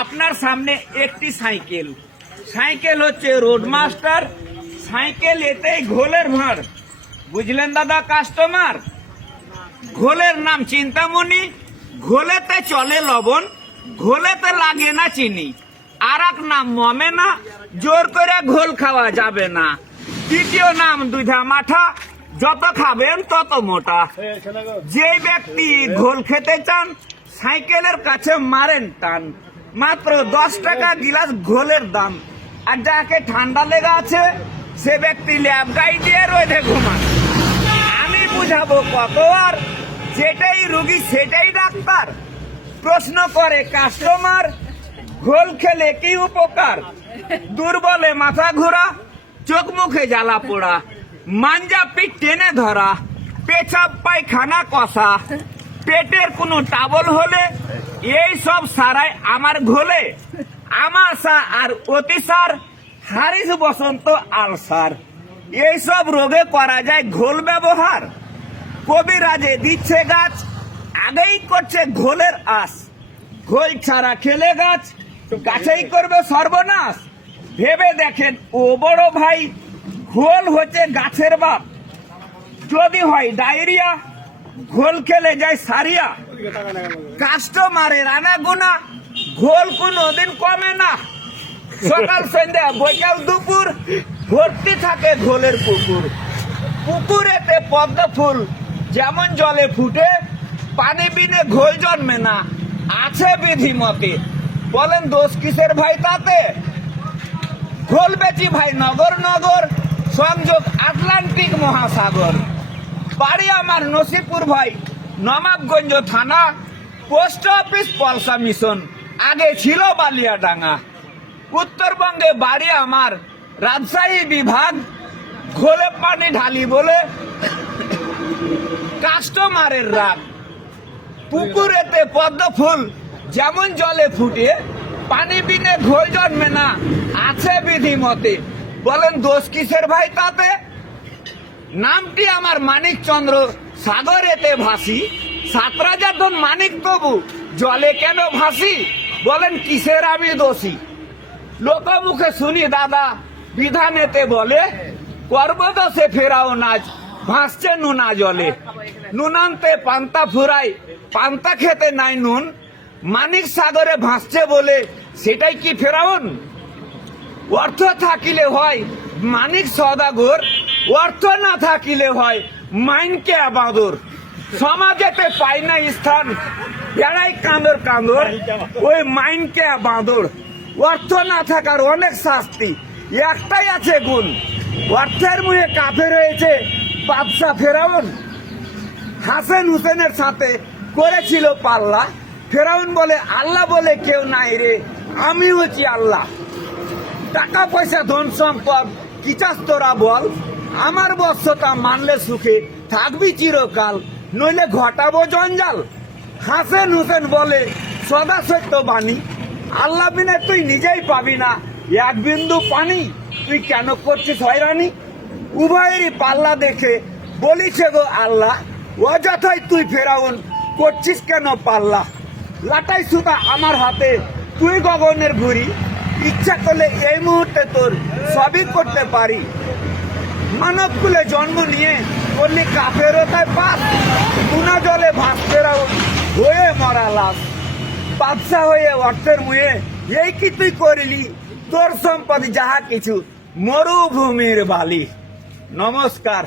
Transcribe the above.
আপনার সামনে একটি সাইকেল সাইকেল হচ্ছে রোডমাস্টার সাইকেল, এতেই ঘোলের ভাঁড়। বুঝলেন দাদা কাস্টমার? ঘোলের নাম চিন্তামণি, ঘোলেতে চলে লবণ, ঘোলেতে লাগে না চিনি। আর এক নাম মমেনা, জোর করে ঘোল খাওয়া যাবে না। তৃতীয় নাম দুধা মাঠা, যত খাবেন তত মোটা। যে ব্যক্তি ঘোল খেতে চান সাইকেলের কাছে মারেন টান, মাত্র 10 টাকা গিলাস ঘোলের দাম। আর যাকে ঠান্ডা লেগে আছে সে ব্যক্তি ল্যাব গাই দিয়ে রোদে ঘুমান। আমি বুঝাবো কত আর, যেটাই রুগী সেটাই ডাক্তার। প্রশ্ন করে কাস্টমার, ঘোল খেলে কি উপকার? দুর্বলে মাথা ঘোরা, চোখ মুখে জ্বালা পোড়া, মাঞ্জা পিঠ টেনে ধরা, পেছাব পায়খানা কষা, পেটের কোনো টাবল হলে এই সব সারাই আমার ঘোলে। আমাশা আর অতিসার, হারিস বসন্ত আলসার, এইসব রোগে করা যায় ঘোল ব্যবহার। কবিরাজে দিচ্ছে গাছ, আগেই করছে ঘোলের আস। ঘোল ছাড়া খেলে গাছ, গাছেই করবে সর্বনাশ। ভেবে দেখেন ও বড় ভাই, ঘোল হচ্ছে গাছের বাপ। যদি হয় ডায়রিয়া, ঘোল খেলে যায় সারিয়া। কাস্টমারের আনা গোনা, ঘোল কোনোদিন কমে না। সকাল সন্ধ্যা বৈকাল দুপুর, ভর্তি থাকে ঘোলের পুকুর। পুকুরেতে পদ্ম ফুল যেমন জলে ফুটে, পানি বিনে ঘোল জন্মে না, আছে বিধি মতে। বলেন দোষ কিসের ভাই তাতে? ঘোল বেচি ভাই নগর নগর, সংযোগ আটলান্টিক মহাসাগর। বাড়ি আমার নসিপুর ভাই, নবাবগঞ্জ থানা, পোস্ট অফিস পলসা মিশন, আগে ছিল বালিয়াডাঙ্গা। উত্তরবঙ্গে বাড়ি আমার রাজশাহী বিভাগ, ঘোলে পানি ঢালি বলে কাস্টমারের রাগ। পুকুরেতে পদ্ম ফুল যেমন জলে ফুটে, পানি বিনে ঘোল জন্মে না, আছে বিধি মতে। বলেন দোষ কিসের ভাই তাতে? নামটি আমার মানিক চন্দ্র, সাগরেতে ভাসি। 7 রাজার ধন মানিক, তবু জলে কেন ভাসি? বলেন কিসের আমি দোষী? লোকমুখে শুনি দাদা বিধানেতে বলে, পর্বদশে ফেরাও নাচ, ভাসছে নুনা জলে। নুনান্তে পান্তা ফুরাই, পান্তা খেতে নাই নুন। মানিক সাগরে ভাসছে বলে সেটাই কি ফেরাউন? অর্থ থাকিলে হয় মানিক সদাগর, অর্থ না থাকিলে হয় মাইনকে আবাদর। সমাজেতে পাই না স্থান, বেড়াই কাঁদর কাঁদর, ওই মাইনকে বাঁদর। অর্থ না থাকার অনেক শাস্তি, একটাই আছে গুণ। অর্থের মুহে কাফের হয়েছে বাদশা ফেরাউন। হাসান হুসেনের সাথে করেছিল পাল্লা, ফেরাউন বলে আল্লাহ বলে কেউ নাই রে, আমি হচ্ছি আল্লাহ। টাকা পয়সা ধন সম্পদ কি চাস তোরা বল, আমার বর্ষতা মানলে সুখে থাকবি চিরকাল, নইলে ঘটাবো জঞ্জাল। হাসান হুসেন বলে সদা সত্য বাণী, আল্লাহ বিনে তুই নিজেই পাবি না এক বিন্দু পানি, তুই কেন করছিস হয়রানি? উভয়েরই পাল্লা দেখে বলিছে গো আল্লাহ, অযথাই তুই ফেরাউন করছিস কেন পাল্লা। লাটাই সুতা আমার হাতে, তুই গগনের ঘুরি, ইচ্ছা করলে এই মুহূর্তে তোর সবই করতে পারি। মানব কুলে জন্ম নিয়ে করলি কাফেরতায় পাপ, টুনা জলে ভাস ফেরাউন হয়ে মরা লাশ। বাদশা হয়ে অর্থের মুয়ে এই কি তুই করলি, তোর সম্পদ যাহা কিছু মরুভূমির বালি। নমস্কার।